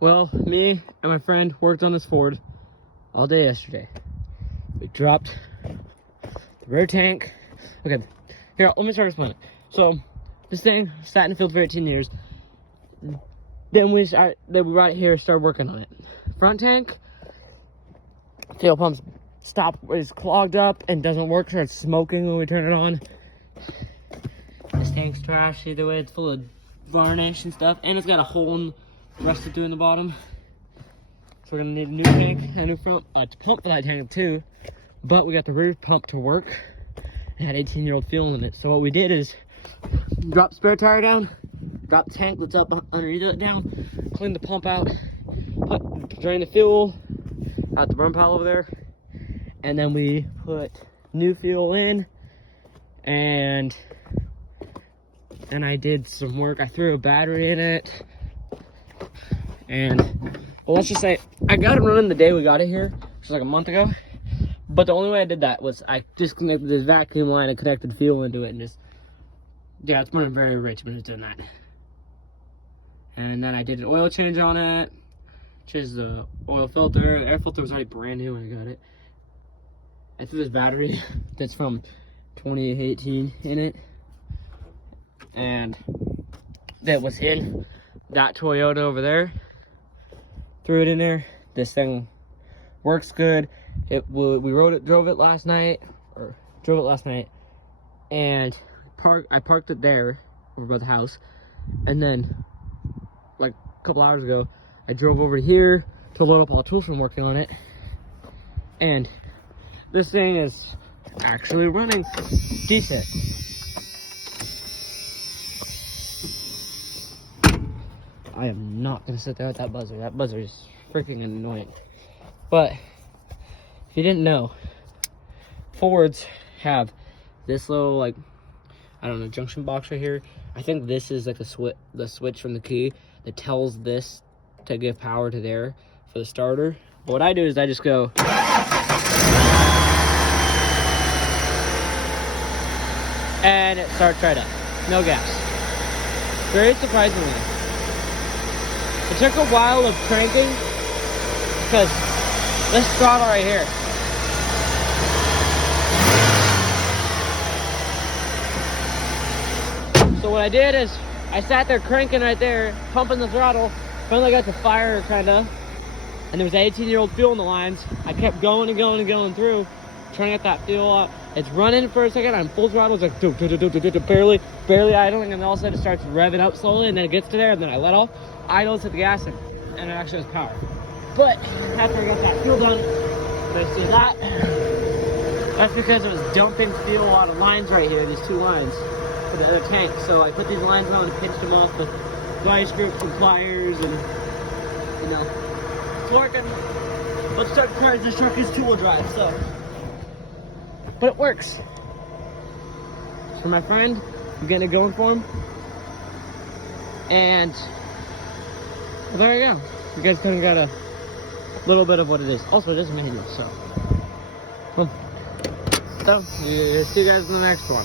Well, me and my friend worked on this Ford all day yesterday. We dropped the rear tank. Okay, here, let me start explaining. So, this thing sat in the field for 18 years. Then we brought it here, started working on it. Front tank, fuel pumps is clogged up and doesn't work, starts smoking when we turn it on. This tank's trash either way, it's full of varnish and stuff, and it's got a hole rusted through in the bottom. So we're gonna need a new tank, a new front pump for that tank too. But we got the rear pump to work. It had 18-year-old fuel in it. So what we did is drop the spare tire down, drop the tank that's up underneath it down, clean the pump out, drain the fuel out the burn pile over there, and then we put new fuel in, and I did some work. I threw a battery in it, and well, let's just say I got it running the day we got it here, which was like a month ago. But the only way I did that was I disconnected this vacuum line and connected fuel into it, and just, yeah, it's running very rich when it's doing that. And then I did an oil change on it, changed the oil filter. The air filter was already brand new when I got it. I threw this battery that's from 2018 in it, and that was in that Toyota over there. Threw it in there. This thing works good. We drove it last night, and I parked it there over by the house, and then like a couple hours ago I drove over here to load up all the tools from working on it, and this thing is actually running decent. I am not gonna sit there with that buzzer. That buzzer is freaking annoying. But if you didn't know, Fords have this little, like, I don't know, junction box right here. I think this is like the switch from the key that tells this to give power to there for the starter. But what I do is I just go and it starts right up, no gas. Very surprisingly. It took a while of cranking because this throttle right here, so what I did is I sat there cranking right there, pumping the throttle, finally got the fire kinda, and there was 18-year-old fuel in the lines. I kept going and going and going through, trying to get that fuel out. It's running for a second, I'm full throttle, it's like barely idling, and then all of a sudden it starts revving up slowly, and then it gets to there, and then I let off, idles, hit the gas, and it actually has power. But after I got that fuel done, I see that's because it was dumping fuel out of lines right here, these two lines for the other tank. So I put these lines on and pinched them off with vice grips and pliers, and you know, it's working. Let's start cars. This truck is two-wheel drive, so, but it works. For my friend, I'm getting it going for him, and well, there you go. You guys kind of got a little bit of what it is. Also, it is manual, so. So, see you guys in the next one.